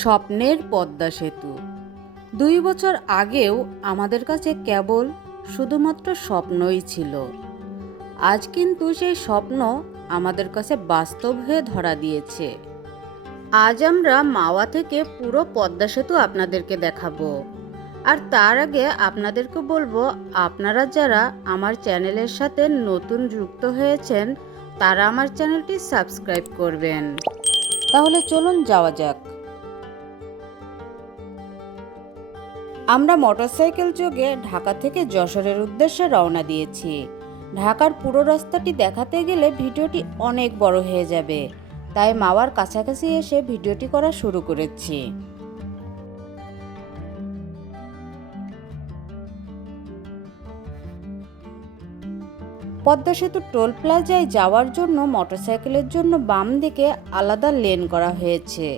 স্বপ্নের পদ্মা সেতু ২ বছর আগেও আমাদের কাছে কেবল শুধুমাত্র স্বপ্নই ছিল। আজ কিন্তু সেই স্বপ্ন আমাদের কাছে বাস্তব হয়ে ধরা দিয়েছে। আজ আমরা মাওয়া থেকে পুরো পদ্মা সেতু আপনাদেরকে দেখাবো। আর তার আগে আপনাদেরকে বলবো, আপনারা যারা আমার চ্যানেলের সাথে নতুন যুক্ত হয়েছেন তারা আমার চ্যানেলটি সাবস্ক্রাইব করবেন। তাহলে চলুন যাওয়া যাক। আমরা মোটরসাইকেল যোগে ঢাকা থেকে যশোরের উদ্দেশ্যে রওনা দিয়েছি। ঢাকার পুরো রাস্তাটি দেখাতে গেলে ভিডিওটি অনেক বড় হয়ে যাবে, তাই মাওয়ার কাছাকাছি এসে ভিডিওটি করা শুরু করেছি। পদ্মা সেতু টোল প্লাজায় যাওয়ার জন্য মোটরসাইকেলের জন্য বাম দিকে আলাদা লেন করা হয়েছে।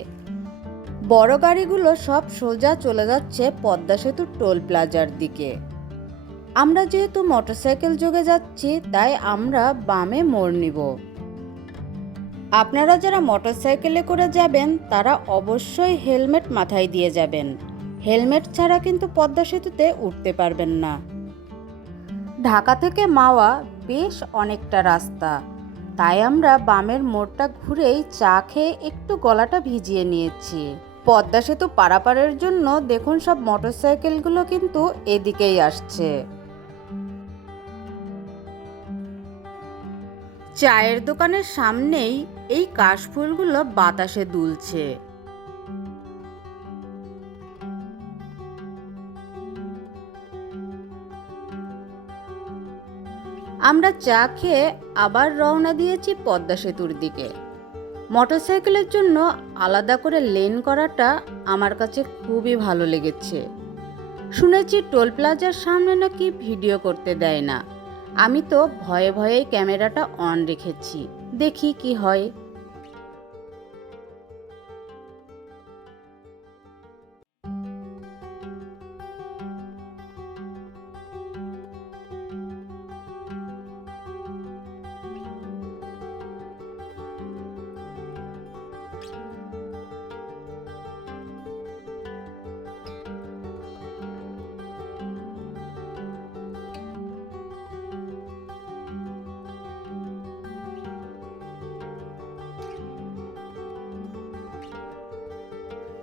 বড় গাড়িগুলো সব সোজা চলে যাচ্ছে পদ্মা সেতুর টোল প্লাজার দিকে। আমরা যেহেতু মোটরসাইকেল যোগে যাচ্ছি তাই আমরা বামে মোড় নিব। আপনারা যারা মোটরসাইকেলে করে যাবেন তারা অবশ্যই হেলমেট মাথায় দিয়ে যাবেন। হেলমেট ছাড়া কিন্তু পদ্মা সেতুতে উঠতে পারবেন না। ঢাকা থেকে মাওয়া বেশ অনেকটা রাস্তা, তাই আমরা বামের মোড়টা ঘুরেই চা খেয়ে একটু গলাটা ভিজিয়ে নিয়েছি। পদ্মা সেতু পারাপারের জন্য দেখুন সব মোটরসাইকেলগুলো কিন্তু এদিকেই আসছে। চায়ের দোকানের সামনেই এই কাশফুলগুলো বাতাসে দুলছে। আমরা চা খেয়ে আবার রওনা দিয়েছি পদ্মা সেতুর দিকে। মোটরসাইকেলের জন্য আলাদা করে লেন করাটা আমার কাছে খুবই ভালো লেগেছে। শুনেছি টোল প্লাজার সামনে নাকি ভিডিও করতে দেয় না। আমি তো ভয়ে ভয়ে ক্যামেরাটা অন রেখেছি, দেখি কি হয়।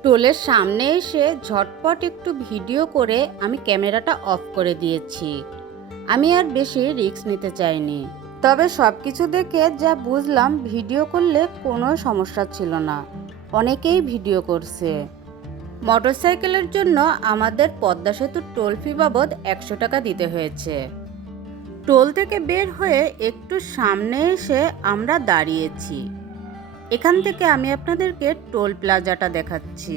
টোলের সামনে এসে ঝটপট একটু ভিডিও করে আমি ক্যামেরাটা অফ করে দিয়েছি। আমি আর বেশি রিস্ক নিতে চাইনি। তবে সব কিছু দেখে যা বুঝলাম, ভিডিও করলে কোনো সমস্যা ছিল না, অনেকেই ভিডিও করছে। মোটরসাইকেলের জন্য আমাদের পদ্মা সেতুর টোল ফি বাবদ ১০০ টাকা দিতে হয়েছে। টোল থেকে বের হয়ে একটু সামনে এসে আমরা দাঁড়িয়েছি। এখান থেকে আমি আপনাদেরকে টোল প্লাজাটা দেখাচ্ছি।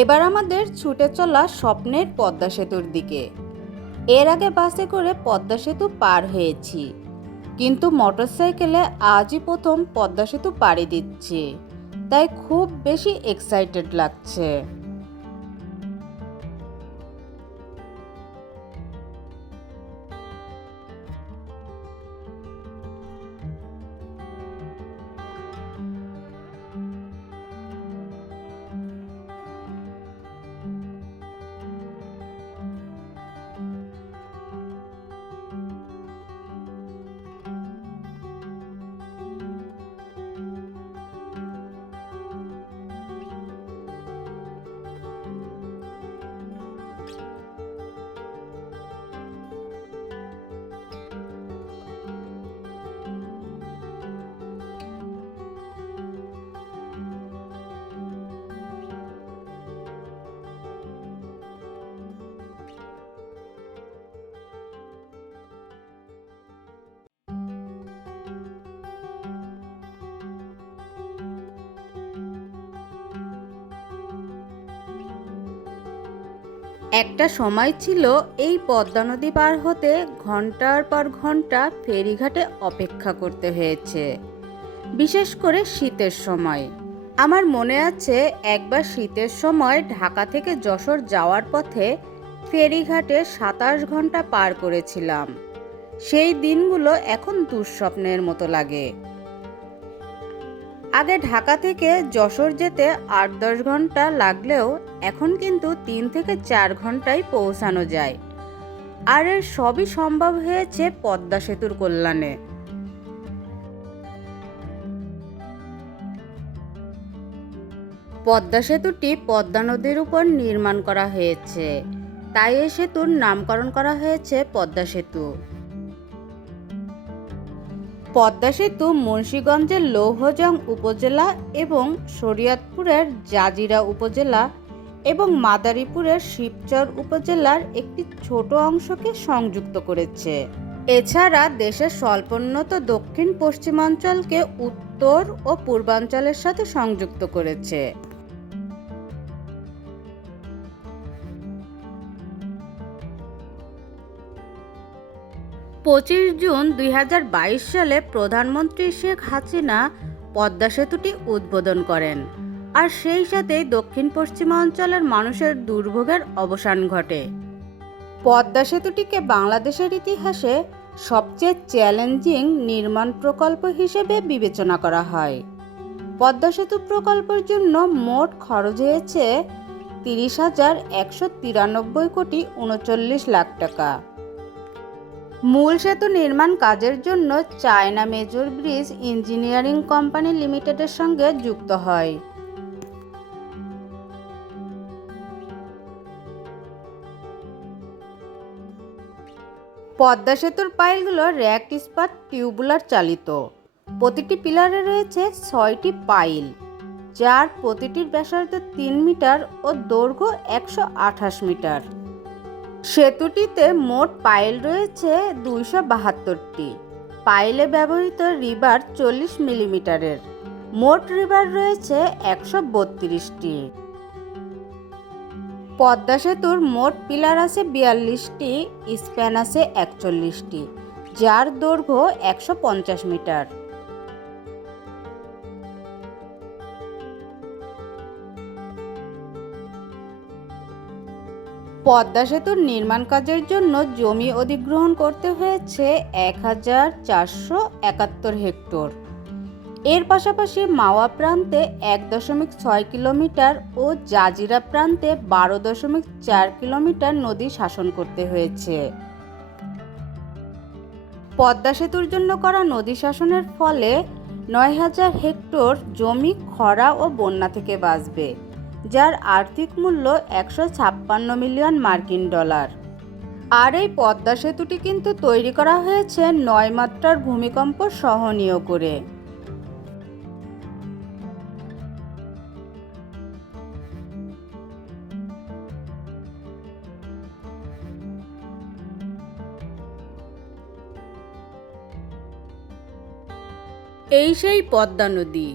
এবার আমাদের ছুটে চলা স্বপ্নের পদ্মা সেতুর দিকে। এর আগে বাসে করে পদ্মা সেতু পার হয়েছি, কিন্তু মোটরসাইকেলে আজই প্রথম পদ্মা সেতু পাড়ি দিচ্ছি, তাই খুব বেশি এক্সাইটেড লাগছে। একটা সময় ছিল এই পদ্মা নদী পার হতে ঘন্টার পর ঘন্টা ফেরিঘাটে অপেক্ষা করতে হয়েছে, বিশেষ করে শীতের সময়। আমার মনে আছে একবার শীতের সময় ঢাকা থেকে যশোর যাওয়ার পথে ফেরিঘাটে 27 ঘন্টা পার করেছিলাম। সেই দিনগুলো এখন দুঃস্বপ্নের মতো লাগে। আগে ঢাকা থেকে যশোর যেতে 8-10 ঘন্টা লাগলেও এখন কিন্তু 3 থেকে 4 ঘন্টায় পৌঁছানো যায়। আর এর সবই সম্ভব হয়েছে পদ্মা সেতুর কল্যাণে। পদ্মা সেতুটি পদ্মা নদীর উপর নির্মাণ করা হয়েছে, তাই এই সেতুর নামকরণ করা হয়েছে পদ্মা সেতু। পদ্মা সেতু মুন্সিগঞ্জের লৌহজং উপজেলা এবং শরীয়তপুরের জাজিরা উপজেলা এবং মাদারীপুরের শিবচর উপজেলার একটি ছোট অংশকে সংযুক্ত করেছে। এছাড়া দেশের স্বল্পোন্নত দক্ষিণ পশ্চিমাঞ্চলকে উত্তর ও পূর্বাঞ্চলের সাথে সংযুক্ত করেছে। 25 জুন 2022 সালে প্রধানমন্ত্রী শেখ হাসিনা পদ্মা সেতুটি উদ্বোধন করেন, আর সেই সাথেই দক্ষিণ পশ্চিমাঞ্চলের মানুষের দুর্ভোগের অবসান ঘটে। পদ্মা সেতুটিকে বাংলাদেশের ইতিহাসে সবচেয়ে চ্যালেঞ্জিং নির্মাণ প্রকল্প হিসেবে বিবেচনা করা হয়। পদ্মা সেতু প্রকল্পের জন্য মোট খরচ হয়েছে 30,193 কোটি 39 লাখ টাকা। মূল সেতু নির্মাণ কাজের জন্য China major bridge engineering company লিমিটেডের সঙ্গে যুক্ত হয়। পদ্মা সেতুর পাইলগুলো র্যাক ইস্পাত টিউবুলার চালিত। প্রতিটি পিলারে রয়েছে 6টি পাইল, যার প্রতিটির ব্যাসার্ধ 3 মিটার ও দৈর্ঘ্য 128 মিটার। সেতুটিতে মোট পাইল রয়েছে 272টি। পাইলে ব্যবহৃত রিবার 40 মিলিমিটারের। মোট রিবার রয়েছে 132টি। পদ্মা সেতুর মোট পিলার আছে 42টি, স্প্যান আছে 41টি, যার দৈর্ঘ্য 150 মিটার। পদ্মা সেতুর নির্মাণ কাজের জন্য জমি অধিগ্রহণ করতে হয়েছে 1471 হেক্টর। এর পাশাপাশি মাওয়া প্রান্তে 1.6 কিলোমিটার ও জাজিরা প্রান্তে 12.4 কিলোমিটার নদী শাসন করতে হয়েছে। পদ্মা সেতুর জন্য করা নদী শাসনের ফলে 9,000 হেক্টর জমি খরা ও বন্যা থেকে বাঁচবে, যার আর্থিক মূল্য 156 মিলিয়ন মার্কিন ডলার। আর এই পদ্মা সেতুটি কিন্তু তৈরি করা হয়েছে 9 মাত্রার ভূমিকম্প সহনীয় করে। এই সেই পদ্মা নদী,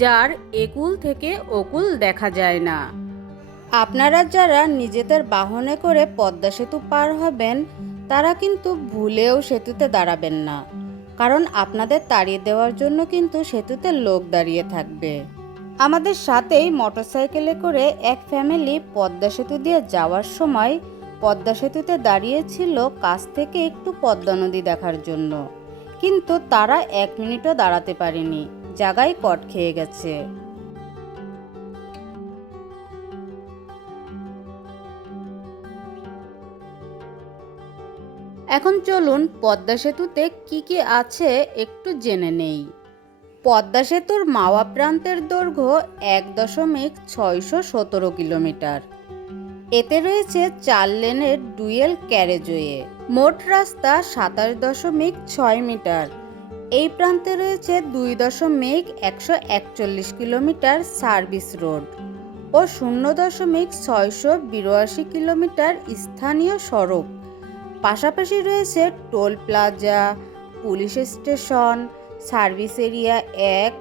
যার একুল থেকে ওকুল দেখা যায় না। আপনারা যারা নিজেদের বাহনে করে পদ্মা সেতু পার হবেন, তারা কিন্তু ভুলেও সেতুতে দাঁড়াবেন না, কারণ আপনাদের তাড়িয়ে দেওয়ার জন্য কিন্তু সেতুতে লোক দাঁড়িয়ে থাকবে। আমাদের সাথেই মোটরসাইকেলে করে এক ফ্যামিলি পদ্মা সেতু দিয়ে যাওয়ার সময় পদ্মা সেতুতে দাঁড়িয়েছিল কাছ থেকে একটু পদ্মা নদী দেখার জন্য, কিন্তু তারা 1 মিনিটও দাঁড়াতে পারেনি, জায়গায় কট খেয়ে গেছে। এখন চলুন পদ্মা সেতুতে কি কি আছে একটু জেনে নেই। পদ্মা সেতুর মাওয়া প্রান্তের দৈর্ঘ্য 1.617 কিলোমিটার। এতে রয়েছে 4 লেনের ডুয়েল ক্যারেজওয়ে। মোট রাস্তা 27.6 মিটার। এই প্রান্তে রয়েছে 2.141 কিলোমিটার সার্ভিস রোড ও 0.682 কিলোমিটার স্থানীয় সড়ক। পাশাপাশি রয়েছে toll plaza, police station, service area 1,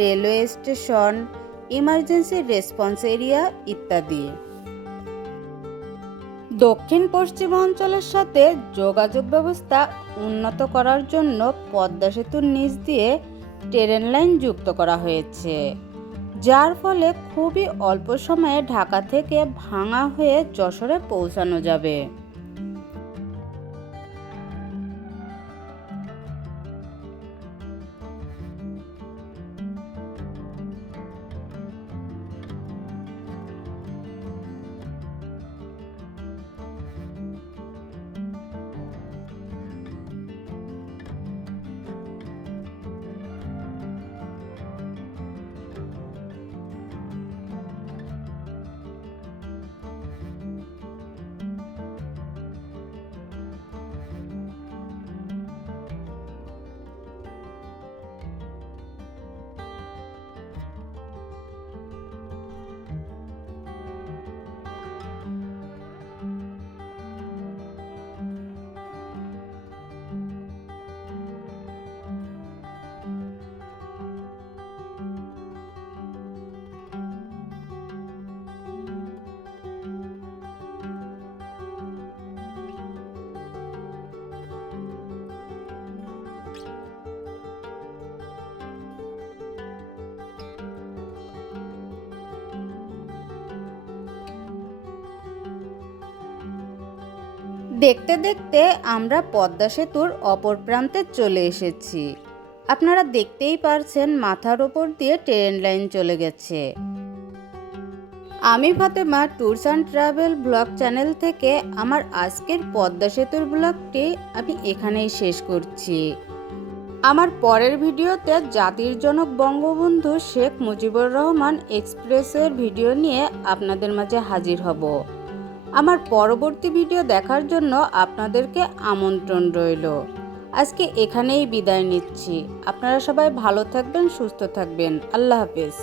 railway station, emergency response area ইত্যাদি। দক্ষিণ পশ্চিমাঞ্চলের সাথে যোগাযোগ ব্যবস্থা উন্নত করার জন্য পদ্মা সেতুর নিচ দিয়ে ট্রেন লাইন যুক্ত করা হয়েছে, যার ফলে খুবই অল্প সময়ে ঢাকা থেকে ভাঙা হয়ে যশোরে পৌঁছানো যাবে। দেখতে দেখতে আমরা পদ্মা সেতুর অপর প্রান্তে চলে এসেছি। আপনারা দেখতেই পারছেন মাথার ওপর দিয়ে ট্রেন লাইন চলে গেছে। আমি Fatema tours and travel blog channel থেকে আমার আজকের পদ্মা সেতুর ব্লগটি আমি এখানেই শেষ করছি। আমার পরের ভিডিওতে জাতির জনক বঙ্গবন্ধু শেখ মুজিবুর রহমান এক্সপ্রেসের ভিডিও নিয়ে আপনাদের মাঝে হাজির হব। আমার পরবর্তী ভিডিও দেখার জন্য আপনাদেরকে আমন্ত্রণ রইল। আজকে এখানেই বিদায় নিচ্ছি। আপনারা সবাই ভালো থাকবেন, সুস্থ থাকবেন। আল্লাহ হাফেজ।